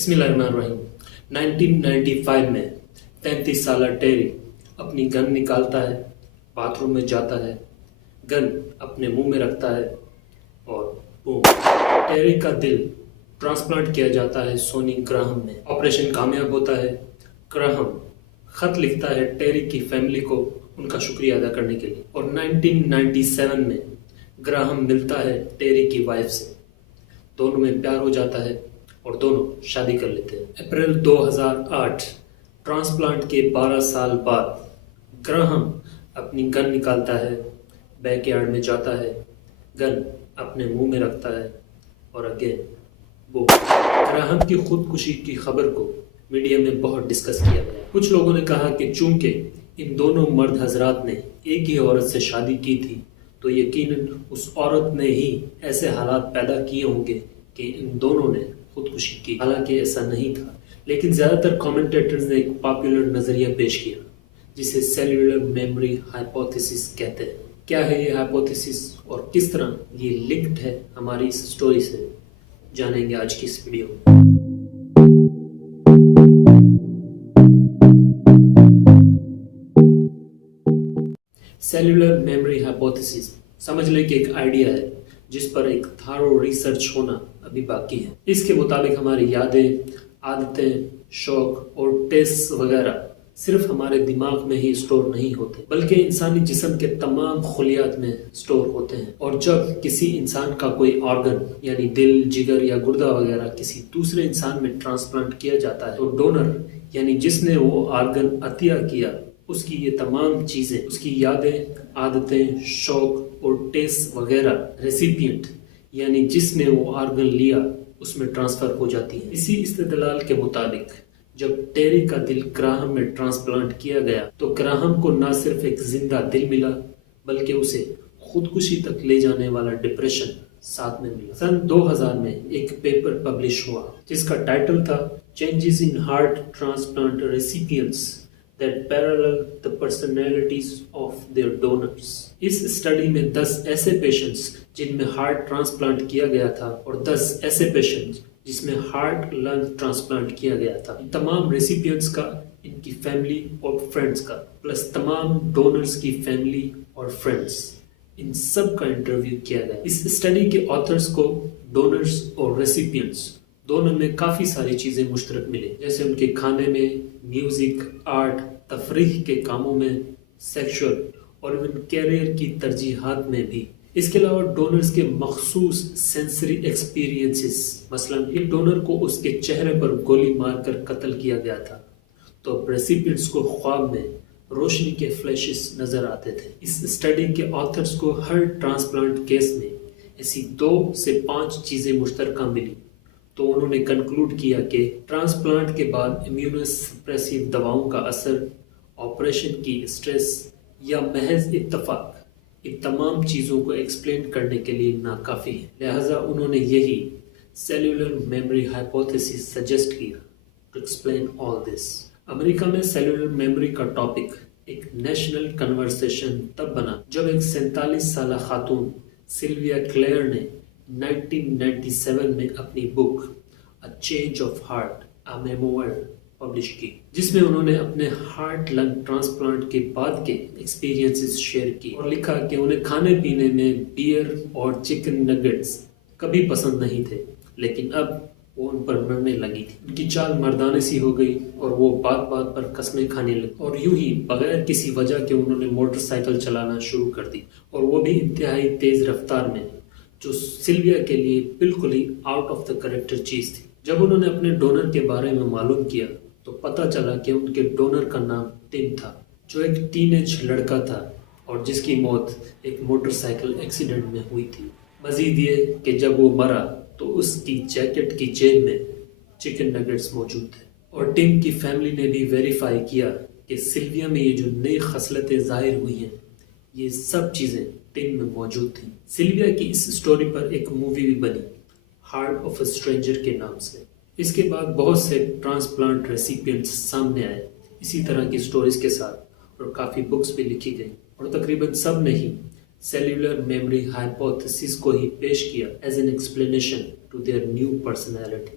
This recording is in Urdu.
بسم اللہ الرحمن الرحیم 1995 میں 33 سالہ ٹیری اپنی گن نکالتا ہے، باتھ روم میں جاتا ہے، گن اپنے منہ میں رکھتا ہے اور بوم، ٹیری کا دل ٹرانسپلانٹ کیا جاتا ہے سونی گراہم میں۔ آپریشن کامیاب ہوتا ہے۔ گراہم خط لکھتا ہے ٹیری کی فیملی کو ان کا شکریہ ادا کرنے کے لیے، اور 1997 میں گراہم ملتا ہے ٹیری کی وائف سے، دونوں میں پیار ہو جاتا ہے اور دونوں شادی کر لیتے ہیں۔ اپریل 2008 ٹرانسپلانٹ کے 12 سال بعد گراہم اپنی گن نکالتا ہے، بیک یارڈ میں جاتا ہے، گن اپنے منہ میں رکھتا ہے اور اگین وہ گراہم کی خودکشی کی خبر کو میڈیا میں بہت ڈسکس کیا گیا۔ کچھ لوگوں نے کہا کہ چونکہ ان دونوں مرد حضرات نے ایک ہی عورت سے شادی کی تھی تو یقیناً اس عورت نے ہی ایسے حالات پیدا کیے ہوں گے کہ ان دونوں نے خودکشی کی، حالانکہ ایسا نہیں تھا۔ لیکن زیادہ تر کامنٹیٹرز نے ایک پاپولر نظریہ پیش کیا جسے سیلولر میموری ہائپوتھیسس کہتے ہیں۔ کیا ہے یہ ہائپوتھیسس اور کس طرح یہ لنکڈ ہے ہماری اس سٹوری سے، جانیں گے آج کی اس ویڈیو میں۔ سیلولر میموری ہائپوتھیسس سمجھ لیں کہ ایک آئیڈیا ہے جس پر ایک تھارو ریسرچ ہونا ابھی باقی ہے۔ اس کے مطابق ہماری یادیں، عادتیں، شوق اور ٹیسٹ وغیرہ صرف ہمارے دماغ میں ہی اسٹور نہیں ہوتے بلکہ انسانی جسم کے تمام خلیات میں اسٹور ہوتے ہیں، اور جب کسی انسان کا کوئی آرگن یعنی دل، جگر یا گردہ وغیرہ کسی دوسرے انسان میں ٹرانسپلانٹ کیا جاتا ہے تو ڈونر یعنی جس نے وہ آرگن عطیہ کیا، اس کی یہ تمام چیزیں، اس کی یادیں، عادتیں، شوق اور ٹیسٹ وغیرہ ریسیپینٹ یعنی جس نے وہ آرگن لیا اس میں ٹرانسفر ہو جاتی ہیں۔ اسی استدلال کے مطابق جب ٹیری کا دل گراہم میں ٹرانسپلانٹ کیا گیا تو گراہم کو نہ صرف ایک زندہ دل ملا بلکہ اسے خودکشی تک لے جانے والا ڈپریشن ساتھ میں ملا۔ سن 2000 میں ایک پیپر پبلش ہوا جس کا ٹائٹل تھا changes in heart transplant recipients that parallel the personalities of their donors۔ اس اسٹڈی میں 10 ایسے پیشنٹس جن میں ہارٹ ٹرانسپلانٹ کیا گیا تھا اور 10 ایسے پیشنٹس جس میں ہارٹ لنگ ٹرانسپلانٹ کیا گیا تھا، ان تمام ریسیپینٹس کا، ان کی فیملی اور فرینڈس کا، پلس تمام ڈونرز کی فیملی اور فرینڈس، ان سب کا انٹرویو کیا گیا۔ اس اسٹڈی کے آتھرز کو ڈونرز اور ریسیپینٹس دونوں میں کافی ساری چیزیں مشترک ملے، جیسے ان کے کھانے میں، میوزک، آرٹ، تفریح کے کاموں میں، سیکشول اور ایون کیریئر کی ترجیحات میں بھی۔ اس کے علاوہ ڈونرز کے مخصوص سینسری ایکسپیرینسز، مثلا ایک ڈونر کو اس کے چہرے پر گولی مار کر قتل کیا گیا تھا تو ریسیپینٹس کو خواب میں روشنی کے فلیشز نظر آتے تھے۔ اس اسٹڈی کے آتھرز کو ہر ٹرانسپلانٹ کیس میں ایسی 2 سے 5 چیزیں مشترکہ ملی، تو انہوں نے کنکلوڈ کیا کہ ٹرانسپلانٹ کے بعد امیونو سپریسیو دواؤں کا اثر، آپریشن کی اسٹریس یا محض اتفاق ان تمام چیزوں کو ایکسپلین کرنے کے لیے ناکافی ہے۔ لہٰذا انہوں نے یہی سیلولر میموری ہائپوتھیسس سجیسٹ کیا ٹو ایکسپلین آل دس۔ امریکہ میں سیلولر میموری کا ٹاپک ایک نیشنل کنورسیشن تب بنا جب ایک 47 سالہ خاتون سلویا کلیئر نے 1997 میں اپنی بک A Change of Heart A Memoir publish کی، جس میں انہوں نے اپنے ہارٹ لنگ ٹرانسپلانٹ کے بعد کے ایکسپیرینسز شیئر کی اور لکھا کہ انہیں کھانے پینے میں بیئر اور چکن نگٹس کبھی پسند نہیں تھے، لیکن اب وہ ان پر مرنے لگی تھی۔ ان کی چال مردانے سی ہو گئی اور وہ بات بات پر قسمیں کھانے لگی، اور یوں ہی بغیر کسی وجہ کے انہوں نے موٹر سائیکل چلانا شروع کر دی، اور وہ بھی انتہائی تیز رفتار میں، جو سلویا کے لیے بالکل ہی آؤٹ آف دا کریکٹر چیز تھی۔ جب انہوں نے اپنے ڈونر کے بارے میں معلوم کیا تو پتہ چلا کہ ان کے ڈونر کا نام ٹم تھا، جو ایک ٹین ایج لڑکا تھا اور جس کی موت ایک موٹر سائیکل ایکسیڈنٹ میں ہوئی تھی۔ مزید یہ کہ جب وہ مرا تو اس کی جیکٹ کی جیب میں چکن نگٹس موجود تھے، اور ٹم کی فیملی نے بھی ویریفائی کیا کہ سلویا میں یہ جو نئی خصلتیں ظاہر ہوئی ہیں، یہ سب چیزیں ٹم میں موجود تھیں۔ سلویا کی اس سٹوری پر ایک مووی بھی بنی ہارٹ آف اے اسٹرینجر کے نام سے۔ اس کے بعد بہت سے ٹرانسپلانٹ ریسیپینٹس سامنے آئے اسی طرح کی سٹوریز کے ساتھ، اور کافی بکس بھی لکھی گئی، اور تقریباً سب نے ہی سیلولر میموری ہائپوتھیسس کو ہی پیش کیا as an explanation to their new personality.